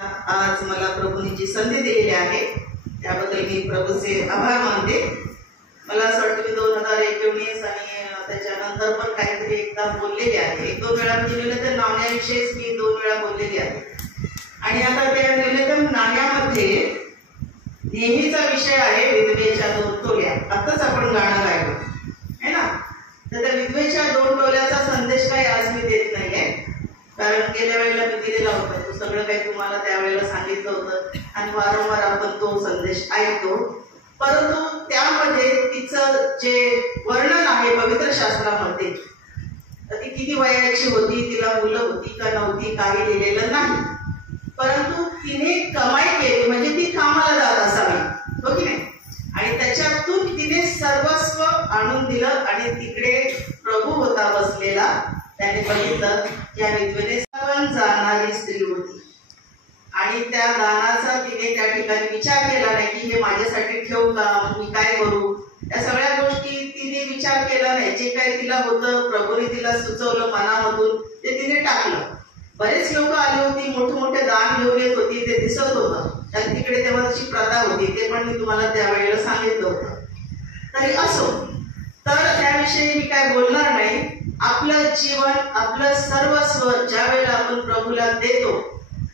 आज मला प्रभूंनी जी संधी दिलेली आहे त्याबद्दल मी प्रभूचे आभार मानते। मला असं वाटतं की 2019 आणि त्याच्यानंतर पण काहीतरी एकदा बोललेले आहे, एक दोन वेळा म्हणजे तर नाण्याविषयीच मी 2 वेळा बोललेली आहे। आणि आता त्या निवेदन नाण्यामध्ये नेहमीचा विषय आहे विधवेच्या 2 टोल्या। आताच आपण गाणं गायलो है ना, तर त्या विधवेच्या 2 टोल्याचा संदेश काही आज मी देत नाहीये, कारण गेल्या वेळेला मी दिलेला होता, तो सगळं काही तुम्हाला त्यावेळेला सांगितलं होतं आणि वारंवार आपण तो संदेश ऐकतो। परंतु त्यामध्ये तिचं जे वर्णन आहे पवित्र शास्त्रामध्ये, ती किती वयाची होती, तिला मुलं होती का नव्हती काही लिहिलेलं नाही, परंतु तिने कमाई केली म्हणजे ती कामाला जात असावी, हो की नाही, आणि त्याच्यातून तिने सर्वस्व आणून दिलं आणि तिकडे प्रभू होता बसलेला, त्याने बघितलं या विधवेने पण जाणारी स्त्री होती आणि त्या दानाचा तिने त्या ठिकाणी विचार केला नाही की हे माझ्यासाठी ठेवू का, मी काय करू, या सगळ्या गोष्टी तिने विचार केला नाही। जे काही तिला होतं प्रभूने तिला सुचवलं मनामधून ते तिने टाकलं। बरेच लोक आले होती, मोठे मोठे दान घेऊन येत होती, ते दिसत होतं, आणि तिकडे तेव्हा तशी प्रथा होती, ते पण मी तुम्हाला त्यावेळेला सांगितलं होतं। तरी असो, तर त्याविषयी मी काय बोलणार नाही। आपलं जीवन, आपलं सर्वस्व ज्या वेळेला आपण प्रभूला देतो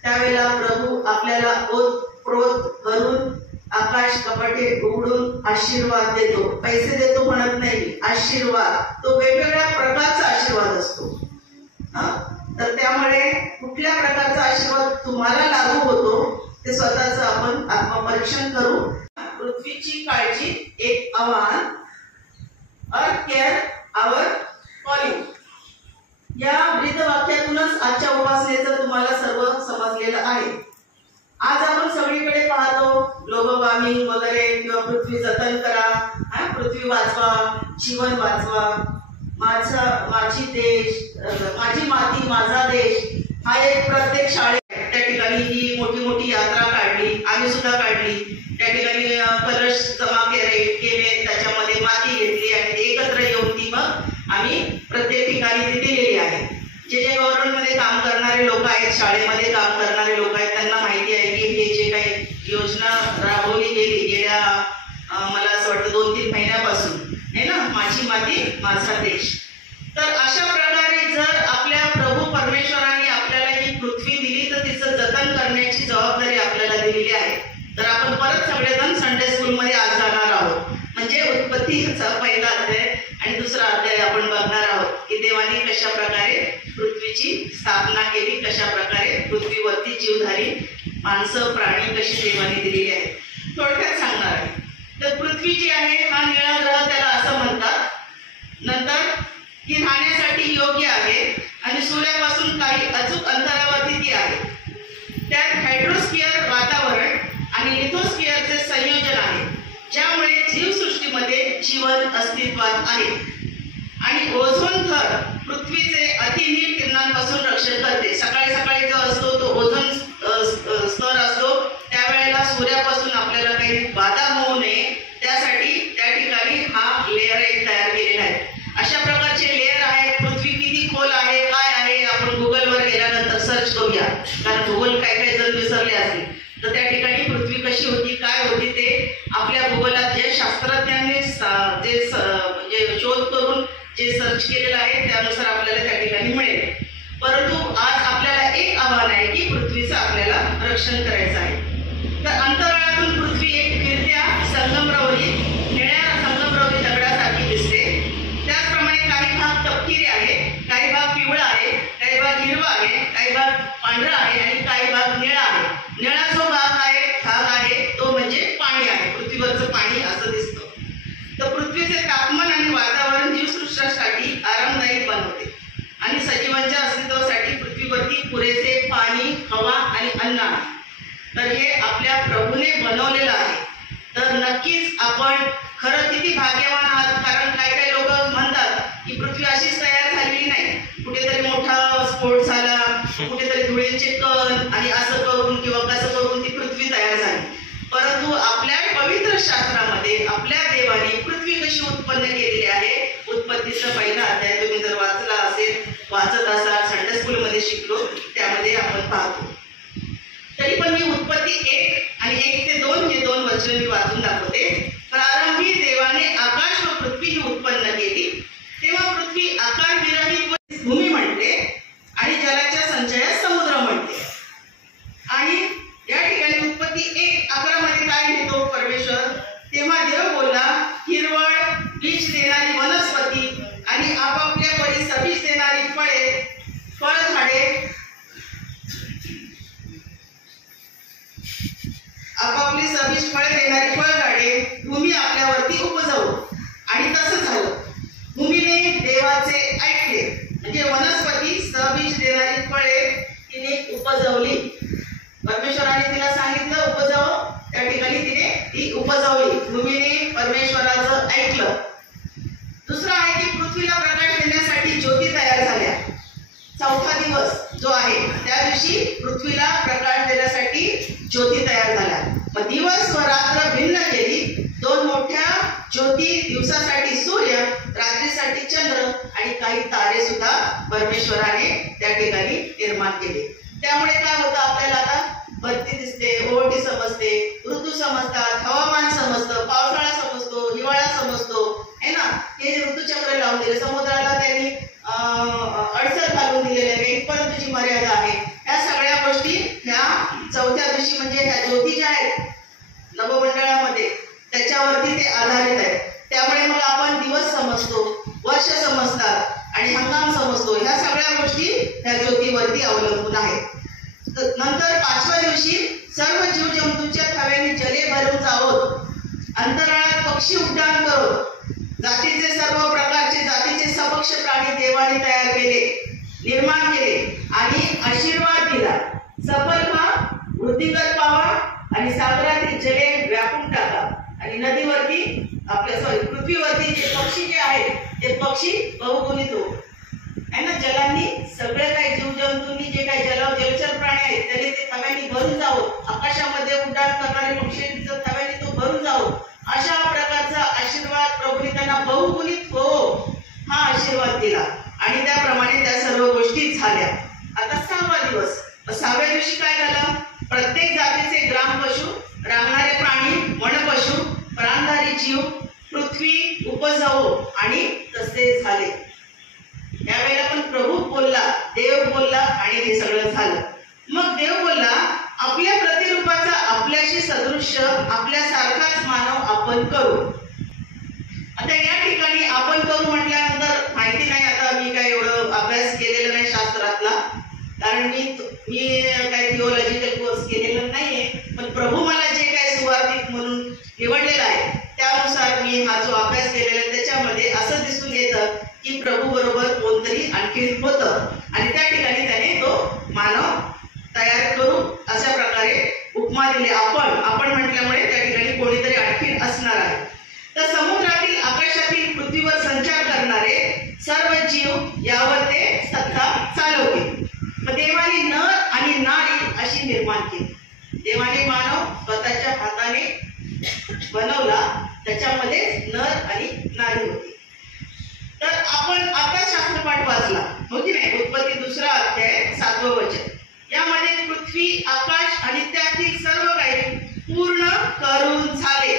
त्यावेळेला प्रभू आपल्याला ओतप्रोत भरून आकाश कपाटे उघडून आशीर्वाद देतो। पैसे देतो म्हणत नाही, आशीर्वाद, तो वेगवेगळ्या प्रकारचा आशीर्वाद असतो। तर त्यामुळे कुठल्या प्रकारचा आशीर्वाद तुम्हाला लागू होतो ते स्वतःच आपण आत्मपरीक्षण करू। पृथ्वीची काळजी एक आव्हान, अर्थ केअर आवर कॉलिंग, या ब्रीद वाक्यातूनच आजच्या उपासनेचं तुम्हाला सर्व समजलेलं आहे। आज आपण सगळीकडे पाहतो ग्लोबल वॉर्मिंग वगैरे, किंवा पृथ्वी जतन करा, पृथ्वी वाचवा, जीवन वाचवा, माझी देश, माझी माती माझा देश, हा एक प्रत्येक शाळेत त्या ठिकाणी ही मोठी मोठी यात्रा काढली, आम्ही सुद्धा काढली, त्या ठिकाणी कलश जमा केले, त्याच्यामध्ये माती घेतली आणि एकत्र येऊन ती मग आम्ही प्रत्येक ठिकाणी ती दिलेली आहे। जे गव्हर्नमेंटमध्ये काम करणारे लोक आहेत, शाळेमध्ये काम करणारे लोक आहेत, त्यांना माहिती आहे की हे जे काही योजना राबवली गेली गेल्या मला असं वाटतं 2-3 महिन्यापासून आहे ना, माझी माती माझा देश। तर अशा प्रकारे जर आपल्या प्रभू परमेश्वराने आपल्याला ही पृथ्वी दिली तर तिचं जतन करण्याची जबाबदारी आपल्याला दिलेली आहे। तर आपण परत सगळेजण संडे स्कूलमध्ये आज जाणार आहोत, म्हणजे उत्पत्तीचा पहिला अध्याय आणि दुसरा अध्याय आपण बघणार आहोत की देवाने कशा प्रकारे पृथ्वीची स्थापना केली, कशा प्रकारे पृथ्वीवरती जीवधारी माणसं प्राणी कशी देवाने दिलेली आहेत, थोडक्यात सांगणार आहे। तर पृथ्वी जी आहे हा निळा ग्रह त्याला असं म्हणतात, नंतर ही राहण्यासाठी योग्य आहे आणि सूर्यापासून काही अचूक अंतरावरती ती आहे। त्यात हायड्रोस्फिअर वातावरण आणि लिथोस्फिअरचे संयोजन आहे, ज्यामुळे जीवसृष्टीमध्ये जीवन अस्तित्वात आहे। आणि ओझोन थर पृथ्वीचे अतिनील किरणांपासून रक्षण करते। सकाळी सकाळी जो असतो तो ओझोन स्तर असतो, त्यावेळेला सूर्यापासून आपल्याला काही बाधा होऊ नये त्यासाठी त्या ठिकाणी हा लेअर एक तयार केलेला आहे। अशा प्रकारचे लेअर आहेत। पृथ्वी किती खोल आहे, काय आहे, आपण गुगलवर गेल्यानंतर सर्च करूया, कारण गुगल काही जण विसरले असतील तर त्या ठिकाणी पृथ्वी कशी होती, काय होती ते आपल्या गुगलात जे शास्त्रज्ञांनी जे म्हणजे शोध करून जे सर्च केलेलं आहे त्यानुसार आपल्याला त्या ठिकाणी मिळेल। परंतु आज आपल्याला एक आव्हान आहे की पृथ्वीचं आपल्याला रक्षण करायचं आहे। तर अंतराळातून पृथ्वी एक फिरत्या संगमरवरी, निळ्या संगमरवरी दगडासारखी दिसते। त्याचप्रमाणे काही भाग तपकिरी आहे, काही भाग पिवळा आहे, काही भाग हिरवा आहे, काही भाग पांढरा आहे आणि काही भाग निळा आहे। निळा जो भाग आहे तो म्हणजे पाणी आहे, पृथ्वीवरचं पाणी असं दिसतं। तर पृथ्वीचे तापमान आणि वातावरण जीवसृष्टीसाठी आरामदायी बनवते आणि सजीवांच्या अस्तित्वासाठी पृथ्वीवरती पुरेसे पाणी, हवा आणि अन्न आहे। तर हे आपल्या प्रभूने बनवलेलं आहे। तर नक्कीच आपण खरं किती भाग्यवान आहात, कारण काही लोक म्हणतात की पृथ्वी अशीच तयार झालेली नाही, कुठेतरी मोठा स्फोट झाला, कुठेतरी धुळीचे कण आणि असं करून किंवा कसं करून ती पृथ्वी तयार झाली। परंतु आपल्या पवित्र शास्त्रामध्ये आपल्या देवाने पृथ्वी कशी उत्पन्न केलेली आहे, उत्पत्तीचा पहिला अध्याय तुम्ही जर वाचला असेल, वाचत असाल, संडे स्कूलमध्ये शिकलो त्यामध्ये आपण पाहतो। तरी उत्पत्ती 1 आणि 1 ते 2 हे 2 वचन मी वाचून दाखवते. प्रारंभी देवाने आकाश व पृथ्वी ही उत्पन्न केली. तेव्हा पृथ्वी आकारविरहित भूमी म्हणते आणि जलाच्या संचयास समुद्र म्हणते. आणि या ठिकाणी उत्पत्ती 1:11 मध्ये काय लिहितो परमेश्वर? तेव्हा देव बोलला, हिरवळ, बीज देणारी वनस्पती आणि आपापल्या परी सबीज देणारी फळे, फळझाडे, आपापली सबीज फळे देणारी फळझाडे भूमी आपल्यावरती उपजावू. आणि तसं झालं. भूमीने देवाचे ऐकले, म्हणजे वनस्पती सबीज देणारी फळे तिने उपजवली. परमेश्वराने तिला सांगितलं उपजाव, त्या ठिकाणी तिने ती उपजावली. भूमीने परमेश्वराचं ऐकलं. दुसरं आहे की पृथ्वीला प्रकाश देण्यासाठी ज्योती तयार झाल्या. 4था दिवस जो आहे त्या दिवशी पृथ्वीला प्रकाश देण्यासाठी ज्योती तयार झाल्या. मग दिवस व रात्र भिन्न केली. 2 मोठ्या ज्योती, दिवसासाठी सूर्य, रात्रीसाठी चंद्र आणि काही तारे सुद्धा परमेश्वराने त्या ठिकाणी निर्माण केले. त्यामुळे काय होतं, आपल्याला आता बत्ती दिसते, ओहोटी समजते, ऋतू समजतात, हवामान समजतं, पावसाळा समजतो, हिवाळा समजतो, है ना. हे ऋतुचक्र लावून दिले, समुद्राला त्यांनी अडसर घालून दिलेले आहे, इथपर्यंत तुझी मर्यादा आहे. या सगळ्या गोष्टी ह्या 4थ्या दिवशी म्हणजे ह्या ज्योती ज्या आहेत नवमंडळामध्ये त्याच्यावरती ते आधारित आहेत. त्यामुळे मग आपण दिवस समजतो, वर्ष समजतात आणि हंगाम समजतो. ह्या सगळ्या गोष्टी ह्या ज्योतीवरती अवलंबून आहेत. नंतर 5व्या दिवशी सर्व जीवजंतूंच्या थव्याने जले भरून जावोत, अंतराळात पक्षी उड्डाण करोत, जातीचे सर्व प्रकारचे जातीचे सपक्ष प्राणी देवाने तयार केले, निर्माण केले आणि आशीर्वाद दिला. सफल व्हा, वृद्धिंगत पावा आणि सागरातील जले व्यापून टाका. आणि नदीवरती आपल्या पृथ्वीवरती जे पक्षी जे आहेत ते पक्षी बहुगुणित हो, आहे ना. जलांनी सगळे काही जीवजंतूंनी जे काही जलचर प्राणी आहेत त्याने ते थव्याने भरून जावं. आकाशामध्ये उड्डाण करणारे पक्षी थव्याने तो भरून जावं. अशा प्रकारचा आशीर्वाद प्रभूने त्यांना बहुगुणित हो हा आशीर्वाद दिला. आणि त्याप्रमाणे त्या सर्व गोष्टी झाल्या. आता 6वा दिवस. 6व्या दिवशी काय झालं? प्रत्येक जातीचे ग्रामपशु, रांगणारे प्राणी, वनपशु, प्राणधारी जीव, पृथ्वी उपजावो आणि तसे झाले. यावेळेला पण प्रभू बोलला, देव बोलला आणि हे सगळं झालं. मग देव बोलला, आपल्या प्रतिरूपाचा आपल्याशी सदृश्य आपल्यासारखाच मानव आपण करू. आता या ठिकाणी आपण करू म्हटल्यानंतर माहिती नाही, आता मी काय एवढं अभ्यास केलेला नाही शास्त्रातला, कारण मी काही थिओलॉजिकल कोर्स केलेला नाहीये. पण प्रभू मला जे काही सुवार्थिक म्हणून निवडलेलं आहे त्यानुसार मी हा जो अभ्यास केलेला आहे त्याच्यामध्ये असं दिसून येतं की प्रभू बरोबर कोणतरी आणखी होतं आणि त्या ठिकाणी त्याने तो मानव तयार करू अशा प्रकारे उपमा दिली. आपण म्हटल्यामुळे त्या ठिकाणी कोणीतरी आणखी असणार आहे. तर समुद्रातील, आकाशातील, पृथ्वीवर संचार करणारे सर्व जीव यावर ते सत्ता चालवतील. मग देवाने नर आणि नारी अशी निर्माण केली. देवाने मानव स्वतःच्या हाताने बनवला, त्याच्यामध्ये नर आणि नारी होती. तर आपण आता शास्त्रपाठ वाचला हो की नाही? उत्पत्ती 2रा अध्याय 7वं वचन. यामध्ये पृथ्वी, आकाश आणि त्यातील सर्व काही पूर्ण करून झाले.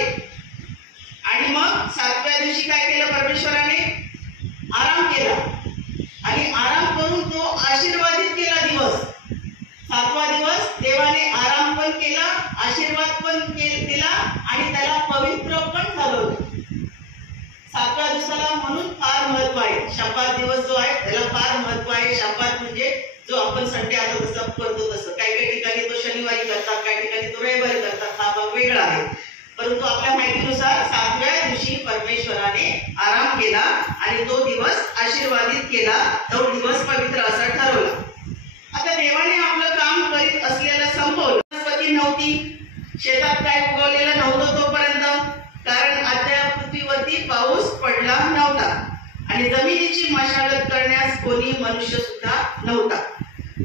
आणि मग 7व्या दिवशी काय केलं परमेश्वराने? आराम केला. आणि आराम करून तो आशीर्वादित केला दिवस. 7वा दिवस देवाने आराम पण केला, आशीर्वाद पण दिला आणि त्याला पवित्र पण ठरवलं. 7व्या दिवसाला म्हणून फार महत्व आहे. शब्बात दिवस जो आहे त्याला फार महत्व आहे. शब्बात म्हणजे जो आपण संडे आता जसं करतो तसं, काही काही ठिकाणी तो शनिवारी करतात, काही ठिकाणी तो रविवारी करतात, हा भाग वेगळा आहे. परंतु आपल्या माहितीनुसार 7व्या दिवशी परमेश्वराने आराम केला आणि तो दिवस आशीर्वादित केला, तो दिवस पवित्र असा ठरवला. आता देवाने आपलं काम करीत असलेलं संपवलं. वनस्पती नव्हती, शेतात काय उगवलेलं नव्हतं तोपर्यंत, कारण अद्याप पृथ्वीवरती पाऊस पडला नव्हता आणि जमिनीची मशागत करण्यास कोणी मनुष्य सुद्धा नव्हता.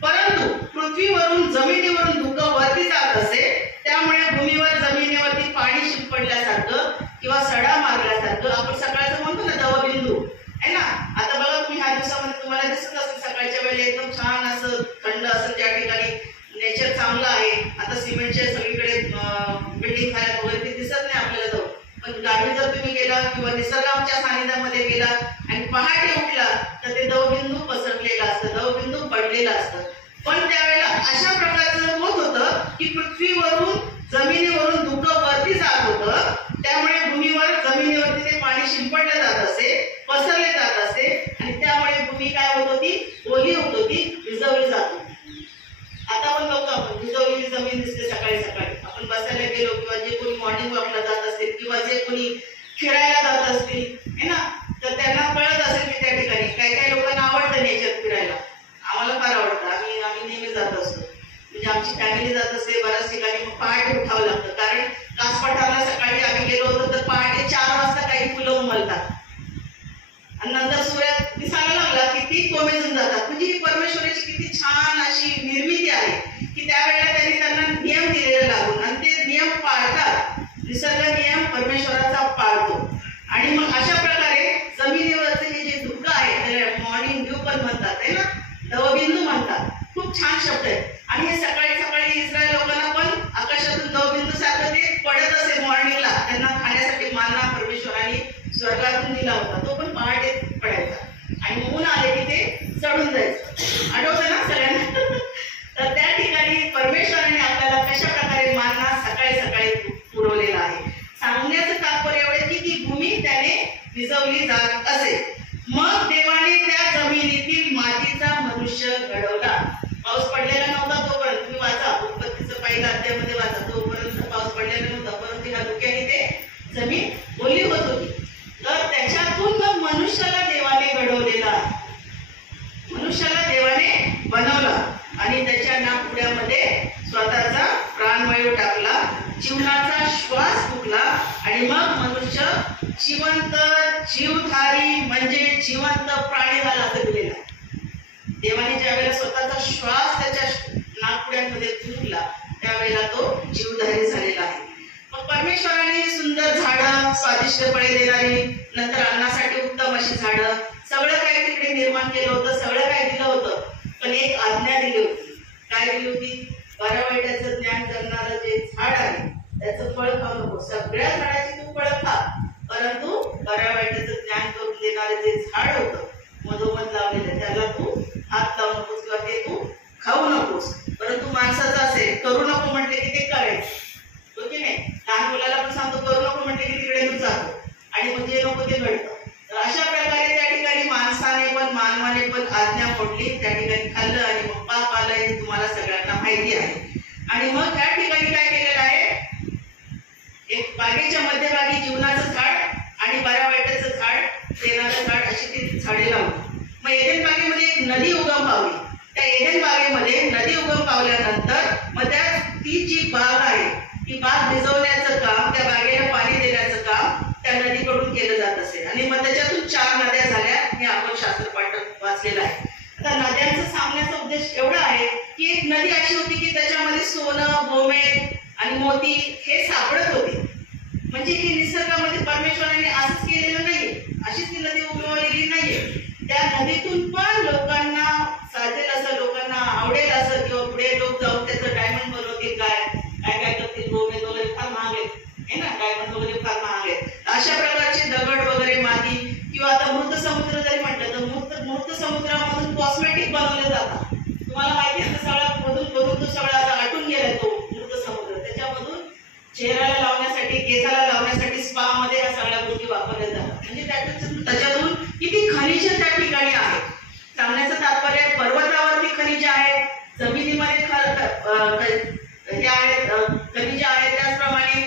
परंतु पृथ्वीवरून जमिनीवरून धुकं वरती जात असे, त्यामुळे भूमीवर जमिनीवरती पाणी शिंपडल्यासारखं किंवा सडा मारल्यासारखं आपण सकाळचं म्हणतो ना दवबिंदू आहे ना. आता बघा तुम्ही ह्या दिवसामध्ये तुम्हाला दिसत असेल सकाळच्या वेळेला एकदम छान असं थंड असं त्या ठिकाणी नेचर चांगलं आहे. आता सिमेंटचे सगळे गावी जर तुम्ही गेला किंवा निसर्गाच्या सानिध्यामध्ये गेला आणि पहाटे उठला तर ते दवबिंदू पसरलेलं असतं, दवबिंदू पडलेलं असतं. पण त्यावेळेला अशा प्रकारचं होत होतं की पृथ्वीवरून जमिनीवरून धुकं वरती जात होतं, त्यामुळे भूमीवर जमिनीवरती ते पाणी शिंपडलं जात असे, पसरले जात असे आणि त्यामुळे भूमी काय होत होती, ओली होत होती, भिजवली जात होती. आता पण बघतो आपण भिजवलेली जमीन दिसते सकाळी सकाळी. आपण बसायला गेलो किंवा जे कोणी मॉर्निंग वॉकला जात असतील किंवा जे कोणी फिरायला जात असतील है ना, तर त्यांना कळत असेल की त्या ठिकाणी काही काही लोकांना आवडतं नेचर फिरायला. आम्हाला फार आवडतं, आम्ही नेहमी जात असतो. म्हणजे आमची फॅमिली जात असते बऱ्याच ठिकाणी. मग पहाटे उठावं लागतं, कारण कासपठारला सकाळी आम्ही गेलो होतो तर पहाटे 4 वाजता काही फुलं उमलतात आणि नंतर सूर्य दिसायला लागला की ती कोमेजून जातात. म्हणजे ही परमेश्वराची किती छान अशी निर्मिती आहे की त्यावेळेला त्यांनी त्यांना नियम दिलेले लागून आणि ते नियम पाळतात. निसर्ग नियम परमेश्वराचा पाळतो. आणि मग अशा प्रकारे जमिनीवरचे हे जे धुकं आहे त्याला मॉर्निंग ड्यू पण म्हणतात है ना, दवबिंदू म्हणतात. खूप छान शब्द आहे. आणि हे सकाळी सकाळी इस्रायल लोकांना पण आकाशातून दवबिंदू सारखं ते पडत असे मॉर्निंगला. त्यांना खाण्यासाठी माना परमेश्वराने स्वर्गातून दिला होता, तो पण पहाटे पडायचा आणि ऊन आले की ते चढून जायचं. आठवतं ना सगळ्यांना? तर त्या ठिकाणी परमेश्वराने आपल्याला कशा प्रकारे मानना सकाळी सकाळी पुरवलेला आहे. सांगण्याचं तात्पर्य एवढे की ती भूमी त्याने भिजवली जात असे. मग देवाने त्या जमिनीतील मातीचा मनुष्य घडवला. पाऊस पडलेला नव्हता तोपर्यंत, तुम्ही वाचा उत्पत्तीचं पहिल्या अध्यायामध्ये वाचा, तोपर्यंत पाऊस पडलेला नव्हता, परंतु ह्या धुक्याने ते जमीन ओली होत होती. तर त्याच्यातून मग मनुष्याला देवाने घडवलेला, मनुष्याला देवाने बनवला आणि त्याच्या नाकपुड्यामध्ये स्वतःचा प्राणवायू टाकला, जीवनाचा श्वास फुकला आणि मग मनुष्य जिवंत जीवधारी म्हणजे जिवंत प्राणी झाला असं दिलेलं आहे. देवाने ज्या वेळेला स्वतःचा श्वास त्याच्या नाकपुड्यांमध्ये फुकला त्यावेळेला तो जीवधारी झालेला आहे. मग परमेश्वराने सुंदर झाडं, स्वादिष्ट फळे देणारी, नंतर अन्नासाठी उत्तम अशी झाडं, सगळं काही तिकडे निर्माण केलं होतं, सगळं काही दिलं होतं. पण एक आज्ञा दिली होती. काय दिली होती? बऱ्या वाईटाचं ज्ञान करणारं जे झाड आहे त्याचं फळ खाऊ नको. सगळ्या झाडाची तू फळं खा, परंतु बऱ्या वाईटाचं ज्ञान करून देणारं जे झाड होतं मधोमध लावलेलं त्याला तू हात लावू नकोस किंवा ते तू खाऊ नकोस. परंतु माणसाचं असेल, करू नको म्हटले की ते करायचं, हो की नाही? लहान मुलाला पण सांगतो करू नको म्हटले की तिकडे तू जातो आणि मग जे नको ते घडतं. तर अशा प्रकारे त्या ठिकाणी मानवाने पण आज्ञा मोडली, त्या ठिकाणी खाल्लं आणि मग पाप आलं हे तुम्हाला सगळ्यांना माहिती आहे. आणि मग त्या ठिकाणी काय केलेलं आहे, एक बागेच्या मध्यभागी जीवनाचं झाड आणि बऱ्या वाईटाचं झाड, देणारं झाड अशी ती झाडे लावली. मग एदेन बागेमध्ये एक नदी उगम पावली. त्या एदेन बागेमध्ये नदी उगम पावल्यानंतर मग त्या ती जी बाग आहे ती बाग भिजवण्याचं काम, त्या बागेला पाणी देण्याचं काम त्या नदीकडून केलं जात असेल. आणि मग त्याच्यातून 4 नद्या झाल्या हे आपण शास्त्रपाठ वाचलेलं आहे. आता नद्यांचा सांगण्याचा उद्देश एवढा आहे की एक नदी अशी होती की त्याच्यामध्ये सोनं, गोमेद आणि मोती हे सापडत होते. म्हणजे ही निसर्गामध्ये परमेश्वराने असंच केलेलं नाहीये, अशीच ती नदी उगवलेली नाहीये. त्या नदीतून पण लोकांना साजेल असं, लोकांना आवडेल असं, किंवा पुढे लोक जाऊन त्याचं डायमंड बनवतील, काय काय करतील, गोमेद वगैरे फार महाग आहेत है ना, डायमंड वगैरे फार महाग आहेत. अशा प्रकारचे दगड वगैरे, माती, किंवा आता मृत समुद्र जरी म्हटलं तर मृत समुद्रामधून कॉस्मेटिक बनवले जातात. तुम्हाला माहिती आहे सगळा मधून तो सगळा आता आटून गेलाय तो मृत समुद्र. त्याच्यामधून चेहऱ्याला लावण्यासाठी, केसाला लावण्यासाठी स्पा मध्ये या सगळ्या गोष्टी वापरल्या जातात. म्हणजे त्याच्यातून किती खनिज त्या ठिकाणी आहेत. सांगण्याचं तात्पर्य पर्वतावरती खनिज आहेत, जमिनीमध्ये हे आहेत खनिज आहेत, त्याचप्रमाणे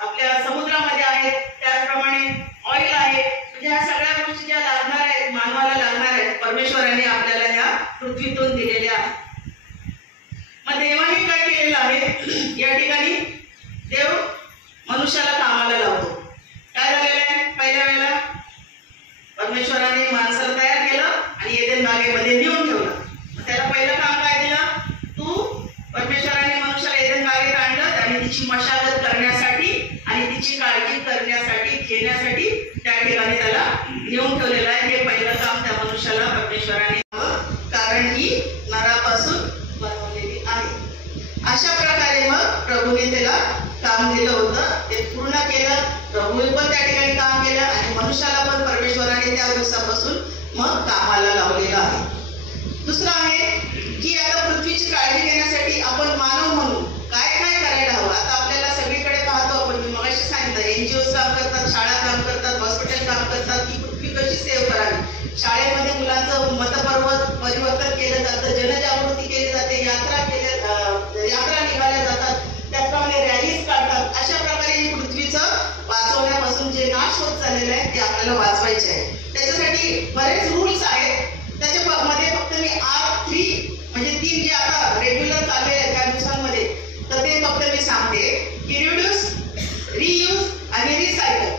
आपल्या समुद्रामध्ये आहेत, त्याचप्रमाणे ऑइल आहे. म्हणजे ह्या सगळ्या गोष्टी ज्या लागणार आहेत, मानवाला लागणार आहेत, परमेश्वराने आपल्याला ह्या पृथ्वीतून दिलेल्या आहेत. मग देवाने काय केलेलं आहे, या ठिकाणी देव मनुष्याला कामाला लावतो. काय झालेलं आहे, पहिल्या वेळेला परमेश्वराने माणसाला तयार केलं आणि एदेन बागेमध्ये नेऊन ठेवलं. त्याला पहिलं काम काय दिलं, तू परमेश्वराने मनुष्याला एदेन बागेत आणलं आणि तिची मशागत करण्यासाठी आणि तिची काळजी करण्यासाठी, घेण्यासाठी त्या ठिकाणी त्याला नेऊन ठेवलेलं आहे. हे पहिलं काम त्या मनुष्याला परमेश्वराने, कारण ही नरापासून बनवलेली आहे. अशा प्रकारे मग प्रभूने त्याला काम दिलं होतं, ते पूर्ण केलं. मनुष्याला पण परमेश्वराने त्या दिवसापासून मग कामाला लावलेलं आहे. दुसरं आहे की आता पृथ्वीची काळजी घेण्यासाठी आपण मानव म्हणून काय काय करायला हवं. आता आपल्याला सगळीकडे पाहतो आपण, मी मगाशी सांगितलं, NGO काम करतात, शाळा काम करतात, हॉस्पिटल काम करतात की पृथ्वी कशी सेव्ह करावी. शाळेमध्ये मुलांचं परिवर्तन केलं जातं, जनजागृती केली जाते, यात्रा निघाल्या जातात, त्याचप्रमाणे रॅलीज काढतात. अशा प्रकारे ही पृथ्वीचं वाचवण्यापासून जे नाश होत चाललेलं आहे ते आपल्याला वाचवायचे आहे. त्याच्यासाठी बरेच रूल्स आहेत. त्याच्यामध्ये फक्त मी R3 म्हणजे 3 जे आता रेग्युलर चाललेले आहेत त्या दिवसांमध्ये, तर ते फक्त मी सांगते की रिड्यूस, रियूज आणि रिसायकल.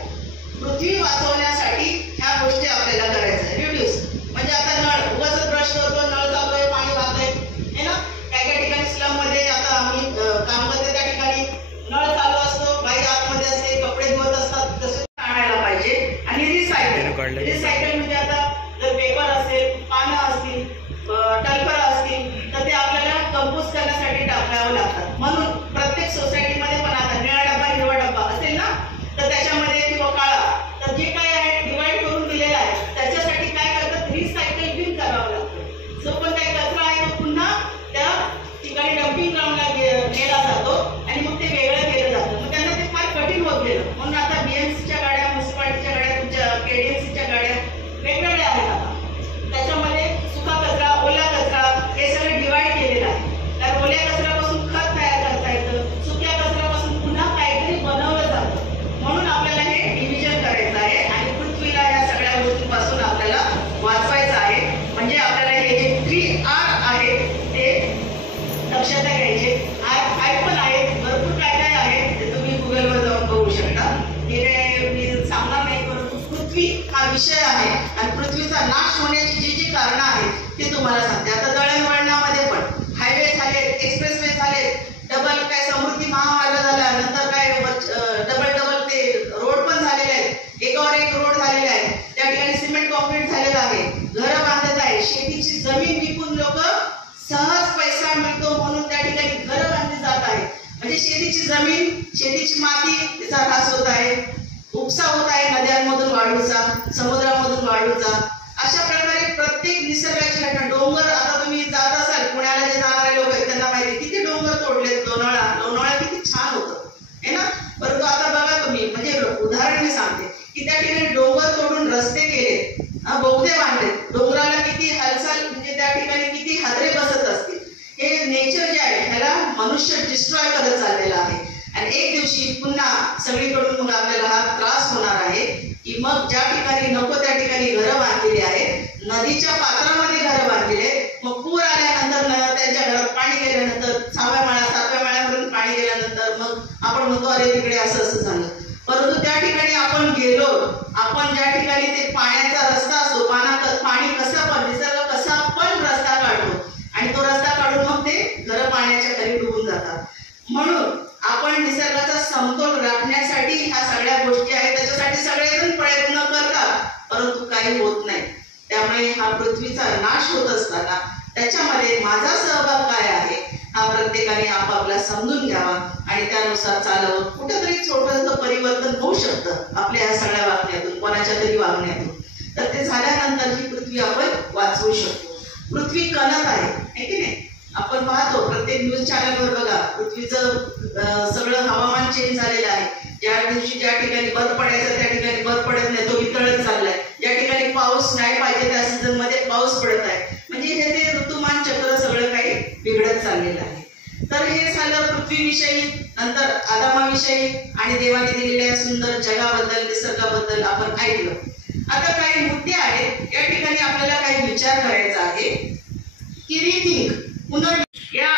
पृथ्वी वाचवण्यासाठी ह्या गोष्टी आपल्याला करायच्या. रिड्यूस म्हणजे आता नळ उगाच ब्रश करतो, नळ चालतोय, पाणी वाहतंय है ना. काही ठिकाणी स्लम मध्ये आता आम्ही काम करते त्या ठिकाणी नळ चालू असतो, बाई आतमध्ये असते, कपडे धुवत असतात, तसे आणायला पाहिजे. आणि रिसायकल, रिसायकल म्हणजे आता जर पेपर असेल, पानं असतील, टलपर असतील, तर ते आपल्याला कंपोस्ट करण्यासाठी टाकावं लागतात. म्हणून प्रत्येक सोसायटीमध्ये पण आता निळा डब्बा, हिरवा डब्बा असेल ना, तर त्याच्यामध्ये किंवा काळा, तर जे काय आहे डिवाइड करून दिलेलं आहे त्याच्यासाठी काय करतात, रिसायकल बिन करावं लागतं. जो पण काही कचरा आहे तो पुन्हा त्या ठिकाणी डम्पिंग ग्राउंडला नेला जातो आणि मग ते वेगळं केलं जातं. मग त्यांना ते फार कठीण होत गेलं. म्हणून आता BMCच्या गाड्या, म्युन्सिपालिटीच्या गाड्या, तुमच्या KDMCच्या गाड्या वेगवेगळ्या आहेत. आता त्याच्यामध्ये सुका कचरा, ओला कचरा हे सगळं डिवाइड केलेलं आहे. कारण ओल्या कचऱ्यापासून खत तयार करता येतं, सुक्या कचऱ्यापासून पुन्हा काहीतरी बनवलं जातं. म्हणून आपल्याला हे डिव्हिजन करायचं आहे आणि पृथ्वीला या सगळ्या गोष्टींपासून आपल्याला वाचवायचं आहे. म्हणजे आपल्याला हे जे 3R आहेत ते लक्षात घ्यायचे. I पण आहेत, भरपूर काय काय आहे ते तुम्ही गुगलवर जाऊन बघू शकता. हे काय मी सांगणार नाही, परंतु पृथ्वी हा विषय आहे आणि पृथ्वीचा नाश होण्याची जी जी कारणं आहेत ते तुम्हाला सांगते. आता दळणवळणामध्ये पण हायवे झालेत, एक्सप्रेसवे झालेत, डबल काय समृद्धी महामार्ग झाला, नंतर काय डबल ते रोड पण झालेले आहेत, एकावर एक रोड झालेले आहेत. त्या ठिकाणी सिमेंट कॉन्क्रीट झालेलं आहे, घरं बांधत आहे, शेतीची जमीन विकून लोक सहज पैसा मिळतो म्हणून त्या ठिकाणी घरं बांधली जात आहे. म्हणजे शेतीची जमीन, शेतीची माती तिचा ऱ्हास होत आहे, उपसा होत आहे नद्यांमधून वाळूचा, समुद्रामधून वाळूचा. अशा प्रकारे प्रत्येक निसर्गाची घटना. डोंगर, आता तुम्ही जात असाल, पुण्याला जे जाणारे लोक आहेत त्यांना माहिती किती डोंगर तोडलेत. लोणावळा किती छान होतं है ना. परंतु आता बघा तुम्ही, म्हणजे उदाहरण मी सांगते की त्या ठिकाणी डोंगर तोडून रस्ते केले, बोगदे बांधले, डोंगराला किती हालचाल, म्हणजे त्या ठिकाणी किती हादरे बसत असतील. हे नेचर जे आहे ह्याला मनुष्य डिस्ट्रॉय करत चाललेला आहे. आणि एक दिवशी पुन्हा सगळीकडून मग आपल्याला हा त्रास होणार आहे की मग ज्या ठिकाणी नको त्या ठिकाणी घरं बांधलेली आहेत, नदीच्या पात्रामध्ये घरं बांधलेली आहेत. मग पूर आल्यानंतर त्यांच्या घरात पाणी गेल्यानंतर 6व्या माळ्या 7व्या माळ्यापर्यंत पाणी गेल्यानंतर मग आपण म्हणतो अरे तिकडे असं असं झालं. परंतु त्या ठिकाणी आपण गेलो, आपण ज्या ठिकाणी ते पाण्याचा रस्ता असतो, पाणी कसा पण निसर्ग कसा पण रस्ता काढतो आणि तो रस्ता काढून मग ते घरं पाण्याच्या खाली डुबून जातात. म्हणून आपण निसर्गाचा समतोल राखण्यासाठी ह्या सगळ्या गोष्टी आहेत. त्याच्यासाठी सगळेजण प्रयत्न करतात परंतु काही होत नाही. त्यामुळे हा पृथ्वीचा नाश होत असताना त्याच्यामध्ये माझा सहभाग काय आहे हा प्रत्येकाने आपापला समजून घ्यावा आणि त्यानुसार चालावं. कुठेतरी छोटंसं परिवर्तन होऊ शकतं आपल्या ह्या सगळ्या वागण्यातून, कोणाच्या तरी वागण्यातून. तर ते झाल्यानंतर ही पृथ्वी आपण वाचवू शकतो. पृथ्वी कणत आहे की नाही. आपण पाहतो प्रत्येक न्यूज चॅनलवर बघा, पृथ्वीचं सगळं हवामान चेंज झालेलं आहे. ज्या दिवशी ज्या ठिकाणी बर्फ पडायचा त्या ठिकाणी बर्फ पडत नाही, तो वितळत चाललाय. ज्या ठिकाणी पाऊस नाही पाहिजे त्या सीझन मध्ये पाऊस पडत आहे. म्हणजे हे ते ऋतुमान चक्र सगळं काही बिघडत चाललेलं आहे. तर हे झालं पृथ्वीविषयी. नंतर आदामाविषयी आणि देवाने दिलेल्या सुंदर जगाबद्दल, निसर्गाबद्दल आपण ऐकलं. आता काही मुद्दे आहेत या ठिकाणी आपल्याला काही विचार करायचा आहे की रिथिंक, या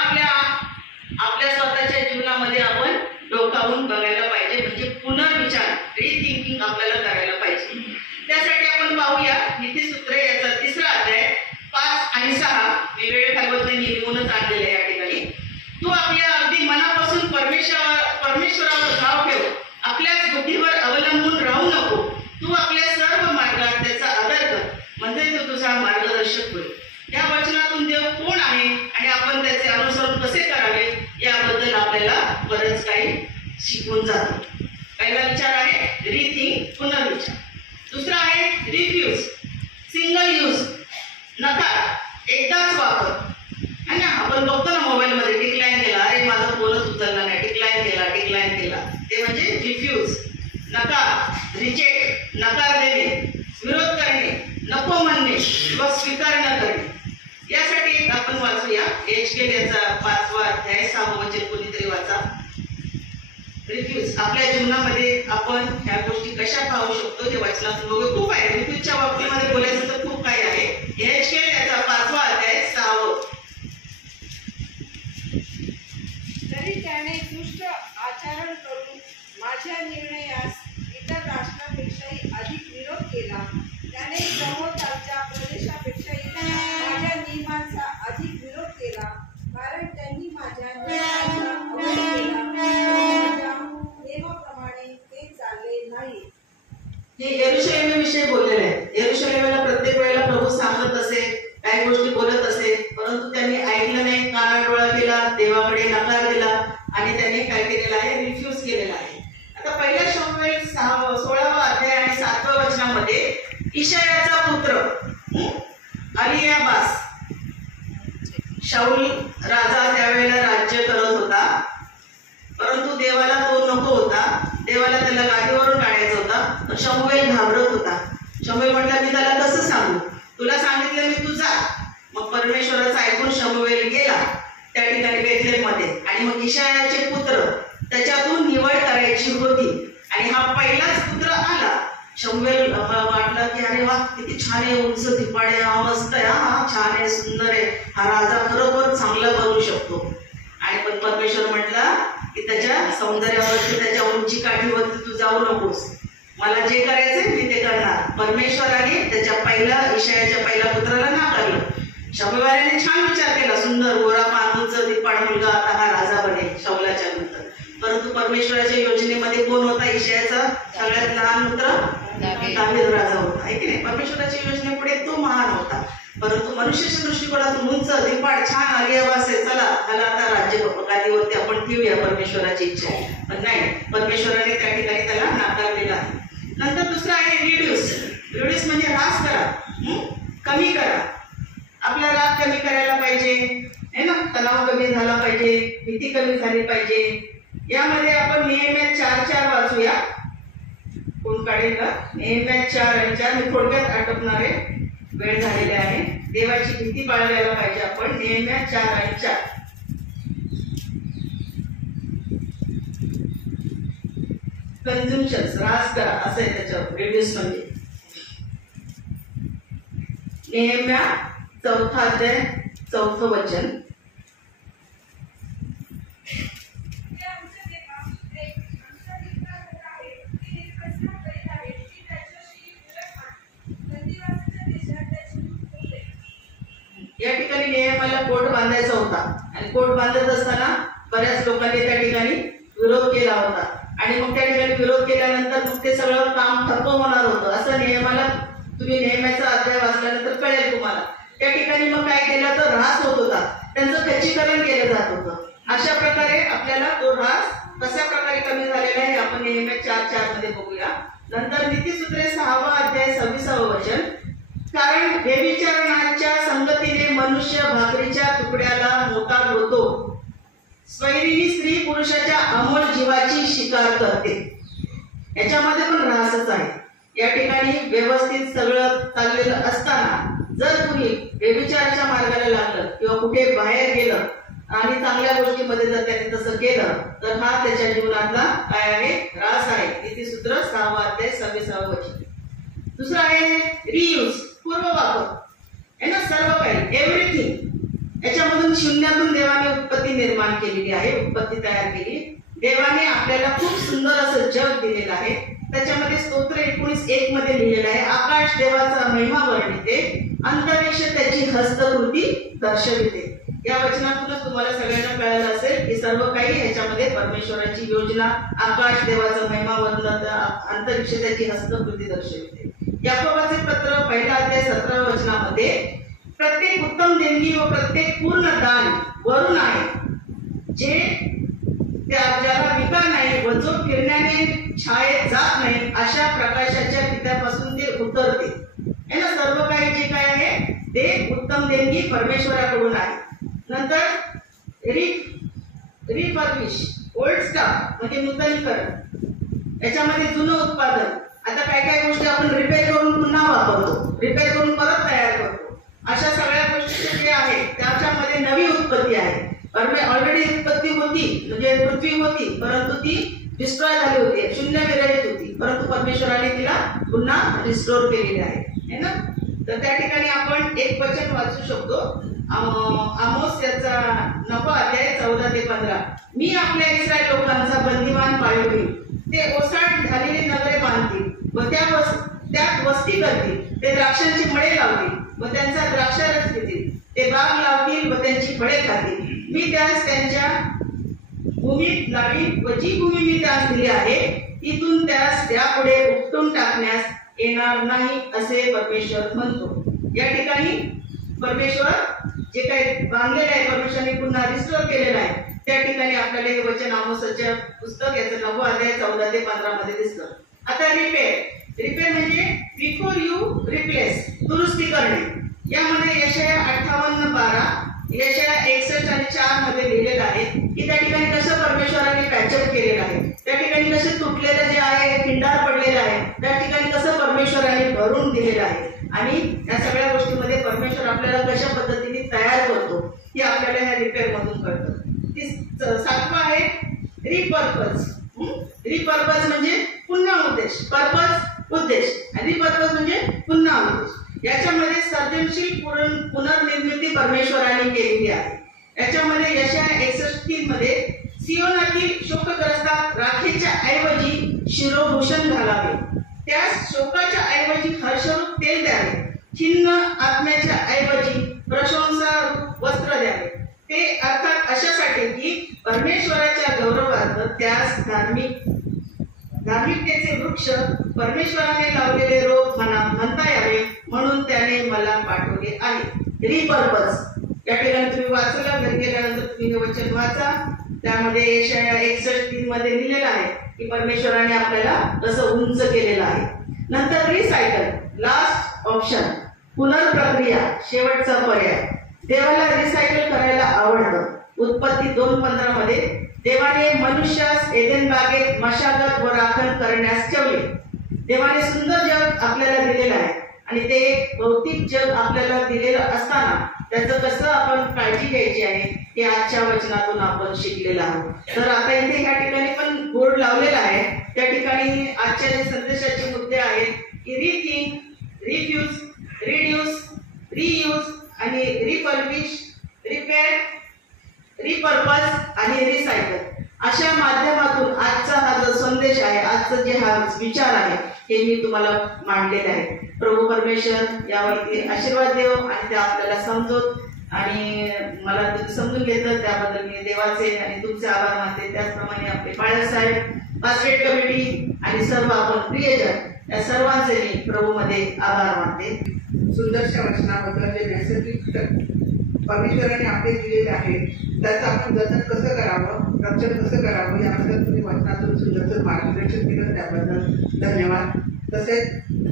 आपल्या स्वतःच्या जीवनामध्ये आपण डोकावून बघायला पाहिजे. म्हणजे पुनर्विचार, रिथिंकिंग आपल्याला करायला पाहिजे. त्यासाठी आपण पाहूया नीतिसूत्रे याचा 3रा अध्याय 5 आणि 6. मी वेळ घालवत नाही, लिहूनच आणलेलं आहे या ठिकाणी. तू आपल्या अगदी मनापासून परमेश्वरावर भाव ठेव, आपल्याच बुद्धीवर अवलंबून राहू नको. तू आपल्या सर्व मार्गात त्याचा आदर कर, म्हणजे तो तुझा मार्गदर्शक होईल. या वचनातून देव कोण आहे आणि आपण त्याचे अनुसरण कसे करावे याबद्दल आपल्याला बरंच काही शिकून जातो. पहिला विचार आहे रिथिंक, पुनर्विचार. दुसरा रिफ्यूज, सिंगल यूज, नकार, एकदाच वापर है ना. आपण बघतो ना मोबाईल मध्ये डिक्लाइन केला, अरे माझा फोनच उचलला नाही, डिक्लाइन केला, ते म्हणजे रिफ्यूज. नकार, रिजेक्ट, नकार देणे, विरोध करणे, नको म्हणणे किंवा स्वीकार न करणे. यासाठी एक आपण वाचूया एचकेल याचा 5वा अध्याय 6वं वचन कोणीतरी वाचा. रिफ्यूज. आपल्या जीवनामध्ये आपण ह्या गोष्टी कशा पाहू शकतो ते वाचनातून बघू. खूप आहे, रिफ्यूजच्या बाबतीमध्ये बोलायचं तर खूप काही आहे. एचकेल याचा 5वा अध्याय 6वं. तरी त्याने दुष्ट आचरण करून माझ्या निर्णयास इतर राष्ट्रापेक्षाही अधिक विरोध केला. त्याने सभोवतालच्या प्रदेशापेक्षाही माझ्या नियमांचा अधिक विरोध केला, कारण त्यांनी माझ्या नियमांचा अवहेलना केला, माझ्या नियमाप्रमाणे ते चालले नाही. हे यरूशलेमेविषयी बोललेले आहे. यरूशलेमेला प्रत्येक वेळेला प्रभू सांगत असे, काही गोष्टी बोलत असे, परंतु त्यांनी ऐकलं नाही, कानाडोळा केला, देवाकडे नकार दिला आणि त्यांनी काय केलेलं आहे, रिफ्यूज केलेला आहे. आता पहिल्या शमूएल 16वा अध्याय आणि 7व्या वचनामध्ये इशायाचा पुत्र अलियाबास, शाऊल राजा त्यावेळेला राज्य करत होता, परंतु देवाला तो नको होता. देवाला त्याला गादीवरून काढायचा होता. तर शमूएल घाबरत होता. शमूएल म्हटला, मी त्याला कसं सांगू, तुला सांगितलं मी, तू जा. मग परमेश्वराचं ऐकून शमूएल गेला त्या ठिकाणी बेथलेहममध्ये, आणि मग इशायाचे पुत्र त्याच्यातून निवड करायची होती आणि हा पहिलाच पुत्र आला. शमूएल वाटलं की अरे वा, किती छान आहे, उंच धिपाडे, मस्त आहे, हा छान आहे, सुंदर आहे, हा राजा खरोखर चांगला बनू शकतो. आणि पण परमेश्वर म्हटला की त्याच्या सौंदर्यावरती, त्याच्या उंची काठीवरती तू जाऊ नकोस, मला जे करायचंय मी ते करणार. परमेश्वराने त्याच्या इशायाच्या पहिल्या पुत्राला नाकारलं. शमूएलाने छान विचार केला, सुंदर गोरा पांदूचा धिप्पाड मुलगा आता हा राजा बनेल शाऊलाच्या नंतर. परंतु परमेश्वराच्या योजनेमध्ये कोण होता, इशायाचा सगळ्यात लहान पुत्र दावीद राजा होता, आहे की नाही. परमेश्वराच्या योजनेपुढे तो महान होता, परंतु मनुष्याच्या दृष्टिकोनातून उंच धिप्पाड छान अलियाबास आहे, चला त्याला आता राज्य गादीवरती आपण ठेवूया, परमेश्वराची इच्छा आहे. पण नाही, परमेश्वराने त्या ठिकाणी त्याला नकार दिला आहे. नंतर दुसरा आहे रिड्यूस. रिड्यूस म्हणजे ह्रास करा, कमी करा. आपला राग कमी करायला पाहिजे, है ना, तणाव कमी झाला पाहिजे, भीती कमी झाली पाहिजे. यामध्ये आपण नेहम्या 4:4 वाचूया. कोण काढेल का? नेहम्या 4:4. मी थोडक्यात आटपणारे, वेळ झालेले आहे. देवाची भीती बाळगायला पाहिजे आपण. नेहम्या 4:4. कन्झ्युम्शन, ह्रास करा असं आहे त्याच्यावर. रिड्यूस म्हणजे नेहम्या 4वा अध्याय 4वं वचन. या ठिकाणी नेहम्याला कोट बांधायचा होता आणि कोट बांधत असताना बऱ्याच लोकांनी त्या ठिकाणी विरोध केला होता आणि मग त्या ठिकाणी विरोध केल्यानंतर मग ते सगळं काम ठप्प होणार होतं. असं नेहम्याला, तुम्ही नेहम्याचा अध्याय वाचल्यानंतर कळेल तुम्हाला. त्या ठिकाणी मग काय केलं तर ऱ्हास होत होता, त्यांचं खच्चीकरण केलं जात होतं. अशा प्रकारे आपल्याला तो ऱ्हास कशा प्रकारे कमी झालेला आहे आपण नेहम्या 4:4 मध्ये बघूया. नंतर नीतिसूत्रे 6वा अध्याय 26वे वचन. कारण व्यभिचारणाच्या संगतीने मनुष्य भाकरीच्या तुकड्याला मोताद होतो, स्वैरिणी स्त्री पुरुषाच्या अमोल जीवाची शिकार करते. याच्यामध्ये पण ऱ्हासच आहे. या ठिकाणी व्यवस्थित सगळं चाललेलं असताना जर तुम्ही व्यभिचाराच्या मार्गाला लागलं किंवा कुठे बाहेर गेलं आणि चांगल्या गोष्टीमध्ये जर त्याने तसं केलं तर हा त्याच्या जीवनातला काय आहे, ऱ्हास आहे. नीतिसूत्र 6वा अध्याय 26वे वचन. दुसरं आहे रियूज, पूर्ववापर, आहे ना, सर्व काही, एव्हरीथिंग. याच्यामधून शून्यातून देवाने उत्पत्ती निर्माण केलेली आहे, उत्पत्ती तयार केली. देवाने आपल्याला खूप सुंदर असं जग दिलेलं आहे. त्याच्यामध्ये स्तोत्र 19:1 मध्ये लिहिलेलं आहे, आकाश देवाचा महिमा वर्णिते, अंतरिक्ष त्याची हस्तकृती दर्शविते. या वचनातूनच तुम्हाला सगळ्यांना कळालं असेल की सर्व काही याच्यामध्ये परमेश्वराची योजना, आकाश देवाचा महिमा वर्णन, अंतरिक्ष त्याची हस्तकृती दर्शविते. याकोबाचे पत्र 1 अध्याय 17व्या वचनामध्ये प्रत्येक उत्तम देणगी व प्रत्येक पूर्ण दान वरून आहे, जे ज्याला विकार नाही व जो फिरण्याने छायेत जात नाही अशा प्रकाशाच्या पित्यापासून ते उतरते. है ना, सर्व काही जे काय आहे ते उत्तम देणगी परमेश्वराकडून आहे. नंतर रिफर्बिश ओल्ड स्टॉक म्हणजे नूतनीकरण. याच्यामध्ये जुनं उत्पादन, आता काय काय गोष्टी आपण रिपेअर करून पुन्हा वापरतो, रिपेअर करून परत तयार करतो, अशा सगळ्या गोष्टी जे आहे त्याच्यामध्ये नवी उत्पत्ती आहे. ऑलरेडी उत्पत्ती होती म्हणजे पृथ्वी होती, परंतु ती डिस्ट्रॉय झाली होती, शून्य विरहित होती, परंतु परमेश्वराने तिला पुन्हा रिस्टोर केलेली आहे ना. तर त्या ठिकाणी आपण एक वचन वाचू शकतो, आमोस याचा 9 अध्याय 14 ते 15. मी आपल्या इस्रायल लोकांचा बंदिवान पाळवीन, ते ओसाड झालेली नगरे बांधतील व त्यात वस्ती करतील. ते द्राक्षांची मळे लावतील व त्यांचा द्राक्षारस पितील. ते बाग लावतील व त्यांची फळे खातील. मी त्यास त्यांच्या भूमीत लावीन व जी भूमी मी त्यास दिली आहे तिथून त्यास त्यापुढे उपटून टाकण्यास येणार नाही असे परमेश्वर म्हणतो. या ठिकाणी परमेश्वर जे काही बांधलेलं आहे परमेश्वराने पुन्हा रिस्टोर केलेलं आहे. त्या ठिकाणी आपल्याला हे वचन आमोसच्या पुस्तक याचं 9 अध्याय 14 ते 15 मध्ये दिसतं. आता रिपेअर म्हणजे बिफोर यू रिप्लेस, दुरुस्ती करणे. यामध्ये यशाया 58:12, यशाया 61 आणि 4 मध्ये लिहिलेलं आहे की त्या ठिकाणी कसं परमेश्वराने पॅचअप केलेलं आहे, त्या ठिकाणी कसं तुटलेलं जे आहे, खिंडार पडलेलं आहे, त्या ठिकाणी कसं परमेश्वराने भरून दिलेलं आहे. आणि या सगळ्या गोष्टींमध्ये परमेश्वर आपल्याला कशा पद्धतीने तयार करतो हे आपल्याला ह्या रिपेअर मधून कळतं. 7वं आहे रिपर्पज. रिपर्पज म्हणजे पुन्हा उद्देश, पर्पज उद्देश, आणि रिपर्पज म्हणजे पुन्हा उद्देश. याच्यामध्ये सर्जनशील पुनर्निर्मिती परमेश्वराने केलेली आहे. याच्यामध्ये यशाया 61:3 मध्ये सियोनातील शोकग्रस्तात राखेच्या ऐवजी शिरोभूषण घालावे, त्यास शोकाच्या ऐवजी हर्षरूप तेल द्यावे, खिन्न आत्म्याच्या ऐवजी प्रशंसा वस्त्र द्यावे. ते अर्थात अशासाठी की परमेश्वराच्या गौरवार्थ त्यास धार्मिकतेचे वृक्ष, परमेश्वराने लावलेले रोप म्हणता यावे म्हणून त्याने मला पाठवले आहे. रिपर्पज या ठिकाणी तुम्ही वाचला, घरी गेल्यानंतर तुम्ही वचन वाचा. त्यामध्ये यशाया 61:3 मध्ये लिहिलेलं आहे की परमेश्वराने आपल्याला कसं उंच केलेलं आहे. नंतर रिसायकल, लास्ट ऑप्शन, पुनर्प्रक्रिया, शेवटचा पर्याय. देवाला रिसायकल करायला आवडतं. उत्पत्ती 2:15 मध्ये देवाने मनुष्यास एदेन बागेत मशागत व राखण करण्यास ठेवले. देवाने सुंदर जग आपल्याला दिलेलं आहे आणि ते एक भौतिक जग आपल्याला दिलेलं असताना त्याचं कसं आपण काळजी घ्यायची आहे हे आजच्या वचनातून आपण शिकलेलं आहोत. तर आता इथे ह्या ठिकाणी पण बोर्ड लावलेला आहे. त्या ठिकाणी आजच्या जे संदेशाचे मुद्दे आहेत की रिथिंक, रिफ्यूज, रिड्यूस, रियूज आणि रिफर्बिश, रिपेअर, रिपर्पज आणि रिसायकल अशा माध्यमातून आजचा हा जो संदेश आहे, आजचा जे हा विचार आहे हे मी तुम्हाला मांडलेले आहे. प्रभू परमेश्वर यावरती आशीर्वाद देव आणि ते आपल्याला समजूत आणि मला तुम्ही समजून घेतलं त्याबद्दल मी देवाचे आणि तुमचे आभार मानते. त्याचप्रमाणे आपले बाळासाहेब, पास्टेट कमिटी आणि सर्व आपण प्रियजन या सर्वांचे मी प्रभूमध्ये आभार मानते. सुंदरशा वचनाबद्दल जे नैसर्गिक परमेश्वराने आपले दिलेले आहे त्याचं आपण जतन कसं करावं, रक्षण कसं करावं याबद्दल तुम्ही वचनातून सुंदर मार्गदर्शन केलं, त्याबद्दल धन्यवाद. तसेच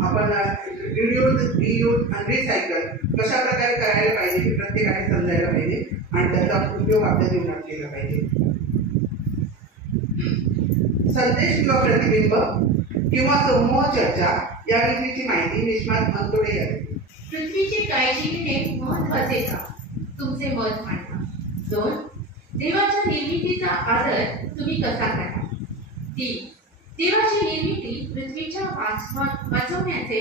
आपण रियूज आणि रिसायकल कशा प्रकारे करायला पाहिजे हे प्रत्येकाने समजायला पाहिजे आणि त्याचा उपयोग आपल्या जीवनात केला पाहिजे. संदेश किंवा प्रतिबिंब किंवा समूह चर्चा याविषयीची माहिती निष्णात मंतोडे यांनी. पृथ्वीची काळजी घेणे महत्वाचे का? तुमचे मत मांडा. 2. देवाच्या निर्मितीचा आदर तुम्ही कसा करा? 3. देवाची निर्मिती पृथ्वीच्या वाचवण्याचे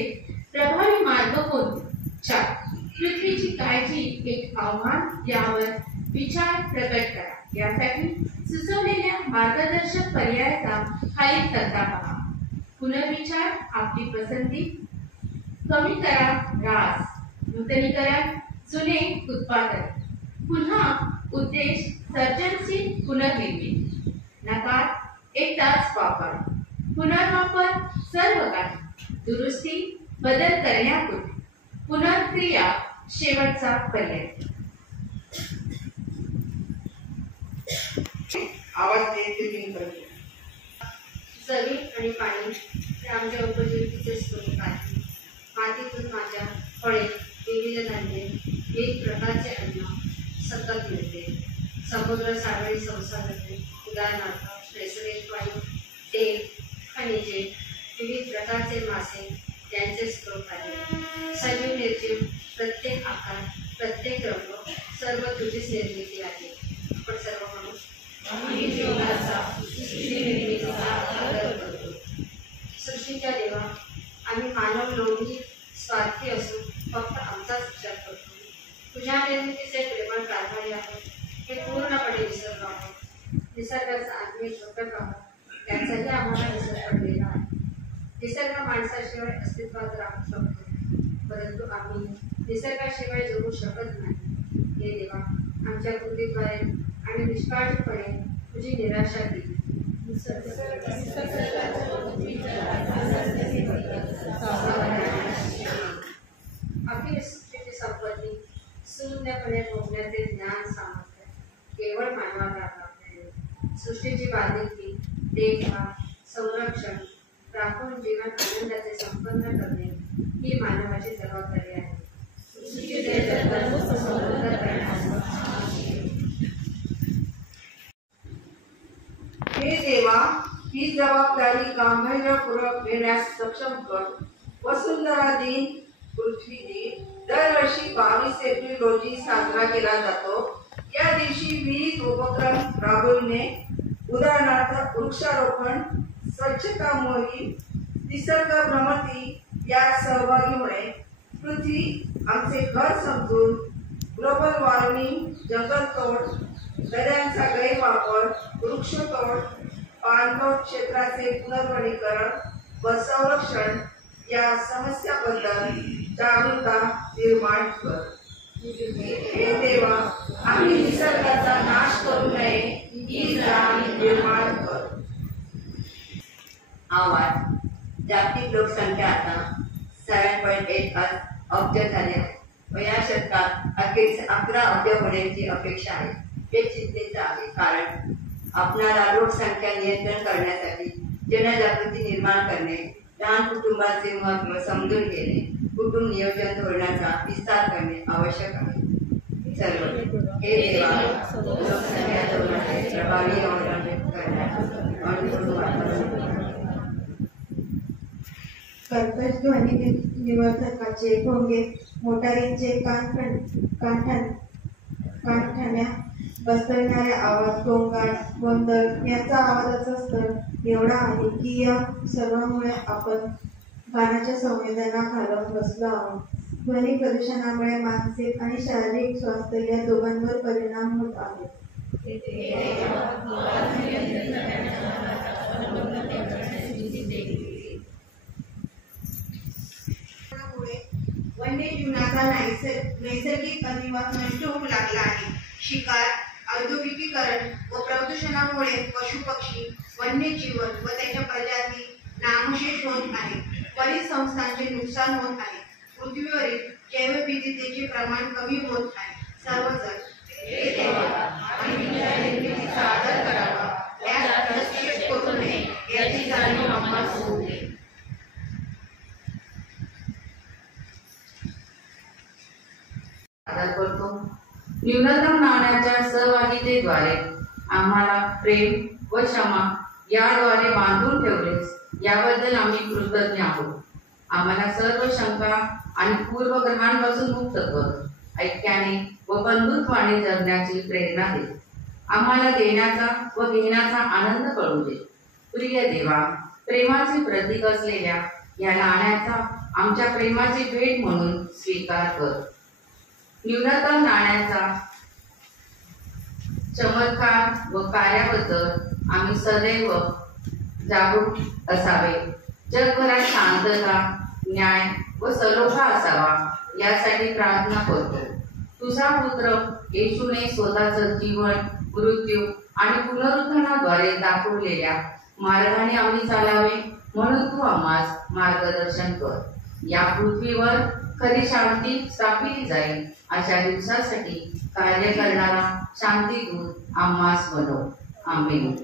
प्रभावी मार्ग कोणते? 4. पृथ्वीची काळजी एक आव्हान यावर विचार प्रकट करा. यासाठी सुचवलेल्या मार्गदर्शक पर्यायाचा खालील तक्ता पहा. पुनर्विचार, आपली पसंती, कमी करा ऱ्हास, नूतनीकरण, जुने उत्पादन, पुन्हा उद्देश, सर्जनशील पुनर्निर्मिती, नकार, एकदाच वापर, पुनर्वापर, सर्व काही, दुरुस्ती, बदल करण्यापूर्वी, पुनर्क्रिया, शेवटचा पर्याय. आवाज जमीन आणि पाणी हे आमच्या उपजीविकेचे स्रोत आहे. मातीतून माझ्या फळे, विविध धान्ये, विविध प्रकारचे अन्न सतत मिळते. समुद्र, सागरी संसाधने, उदाहरणार्थ नैसर्गिक वायू, तेल, खनिजे, विविध प्रकारचे मासे यांचे स्रोत आहे. सजीव निर्जीव प्रत्येक आकार, प्रत्येक रंग, सर्व तुझीच निर्मिती आहे. आपण सर्व म्हणून आम्ही जीवनाचा सृष्टी निर्मितीचा आदर करतो. सृष्टीच्या देवा, आम्ही मानव लोभी, स्वार्थी असून फक्त आमचाच विचार करतो. तुझ्या निर्मितीचे प्रेमळ कारभारी आहोत हे पूर्णपणे विसरलो आहोत. निसर्गाचा आम्ही घटक आहोत याचाही आम्हाला विसर पडलेला आहे. निसर्ग माणसाशिवाय अस्तित्वात राहू शकतो, परंतु आम्ही निसर्गाशिवाय जगू शकत नाही. हे देवा, आमच्या कृतीद्वारे आणि निष्काळजीपणे तुझी निराशा केली. आपली सृष्टीची संपत्ती शून्यपणे भोगण्याचे ज्ञान सामर्थ्य केवळ मानवाला लाभले. सृष्टीची बांधिलकी, देखभाल, संरक्षण, राखून जीवन आनंदाचे संपन्न करणे ही मानवाची जबाबदारी आहे. हे देवा, ही जबाबदारी गांभीर्यपूर्वक घेण्यास सक्षम कर. वसुंधरा दिन, पृथ्वी दिन दरवर्षी 22 एप्रिल रोजी साजरा केला जातो. या दिवशी विविध उपक्रम राबविणे, उदाहरणार्थ वृक्षारोपण, स्वच्छता मोहीम, निसर्ग भ्रमंती यात सहभागी होणे, पृथ्वी आमचे घर समजून, ग्लोबल वॉर्मिंग, जंगलतोड, नद्यांचा गैरवापर, वृक्षतोड, पाणलोट क्षेत्राचे पुनर्वनीकरण व संरक्षण या समस्याबद्दल जागरूकता निर्माण कर. हे देवा, आम्ही निसर्गाचा नाश करू नये ही जाण निर्माण कर. आवाज. जागतिक लोकसंख्या आता 7.8 अब्ज झाली आहे व या शतकात अखेर 11 अब्ज होण्याची अपेक्षा आहे. हे चिंतेचे आहे, कारण आपणाला लोकसंख्या नियंत्रण करण्यासाठी जनजागृती निर्माण करणे, लहान कुटुंबाचे महत्त्व समजून घेणे, कुटुंब नियोजन धोरणाचा विस्तार करणे आवश्यक आहे. सर्व हे देवा, लोकसंख्या धोरणाचे प्रभावी अंमलबजावणी करण्यास अनुकूल वातावरण. कर्कश ध्वनी निवर्धकाचे भोंगे, मोटारींचे कानठाण्या बसविणारे आवाज, गोंगाट, गोंधळ याचा आवाजाचा स्तर एवढा आहे की या सर्वांमुळे आपण कानाच्या संवेदना घालवून बसलो आहोत. ध्वनी प्रदूषणामुळे मानसिक आणि शारीरिक स्वास्थ्य या दोघांवर परिणाम होत आहे. वन्यजीवनाचा नैसर्गिक अधिवास नष्ट होऊ लागला आहे. शिकार, औद्योगिकीकरण व प्रदूषणामुळे पशुपक्षी, वन्यजीवन व त्याच्या प्रजाती नामशेष होत आहे. परिसंस्थांचे नुकसान होत आहे. पृथ्वीवरील जैवविविधतेचे प्रमाण कमी होत आहे. सर्वजण हे देवा, आम्ही तुझ्या निर्मितीचा आदर करावा, यात हस्तक्षेप करू नये याची जाणीव आम्हाला होऊ दे. आदर करतो. न्यूनतम नाण्याच्या सहभागितेद्वारे आम्हाला प्रेम व क्षमा याद्वारे बांधून ठेवलेस याबद्दल आम्ही कृतज्ञ आहोत. आम्हाला सर्व शंका आणि पूर्वग्रहांपासून मुक्त कर. ऐक्याने व बंधुत्वाने जगण्याची प्रेरणा दे. आम्हाला देण्याचा व घेण्याचा आनंद कळू दे. प्रिय देवा, प्रेमाचे प्रतीक असलेल्या या नाण्याचा आमच्या प्रेमाची भेट म्हणून स्वीकार कर. न्यूनतम नाण्याचा चमत्कार व कार्याबद्दल आम्ही सदैव जागरूक असावे. जगभरात शांतता, न्याय व सलोखा असावा यासाठी प्रार्थना करतो. तुझा पुत्र येशूने स्वतःचं जीवन, मृत्यू आणि पुनरुत्थानाद्वारे दाखवलेल्या मार्गाने आम्ही चालावे म्हणून तू आम्हास मार्गदर्शन कर. या पृथ्वीवर खरी शांती स्थापिली जाईल अशा दिवसासाठी कार्य करणारा शांतीदूत आम्हास बनव. आमेन.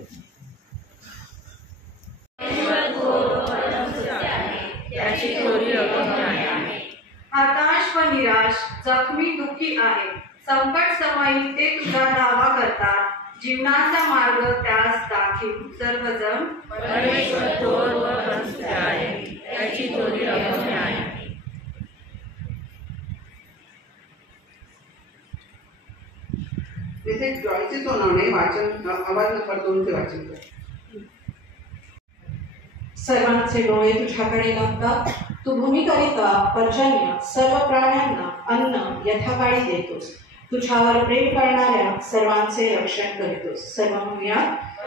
हताश जखमी दुःखी आहे. संकट समयी ते तुझा धावा करतात. जीवनाचा मार्ग त्यास दाखील. सर्वजण परमेश्वर थोर व भरपूर आहे, त्याची थोरी अगम्य आहे. तिथे जॉयचे सोनवणे वाचन आवाज नंबर 2 चे वाचन कर. सर्वांचे डोळे तुझ्याकडे लागतात. तू भूमीकरिता पर्जन्य सर्व प्राण्यांना अन्न यथाकाळी देतोस. तुझ्यावर प्रेम करणाऱ्या सर्वांचे रक्षण करतोस. सर्व म्हणूया,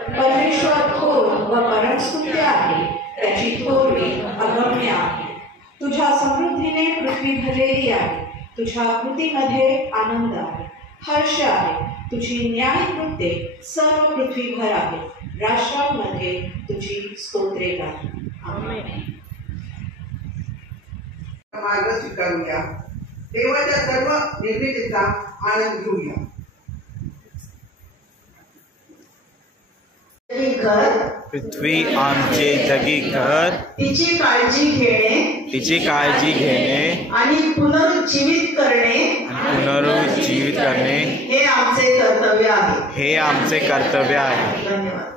परमेश्वर थोर व परमस्तुत्य आहे, त्याची थोरवी अगम्य आहे. तुझ्या समृद्धीने पृथ्वी भरलेली आहे. तुझ्या कृतीमध्ये आनंद आहे, हर्ष आहे. तुझी न्यायकृत्ये सर्व पृथ्वीभर आहे. राष्ट्रांमध्ये तुझी स्तोत्रे गाई. आमेन. मार्ग स्वीकारूया. देवाच्या सर्व निर्मितीचा आनंद घेऊया. घर पृथ्वी आमचे जगी घर, तिची काळजी घेणे आणि पुनरुज्जीवित करणे पुनरुज्जीवित करणे हे आमचे कर्तव्य आहे. हे आमचे कर्तव्य आहे. धन्यवाद.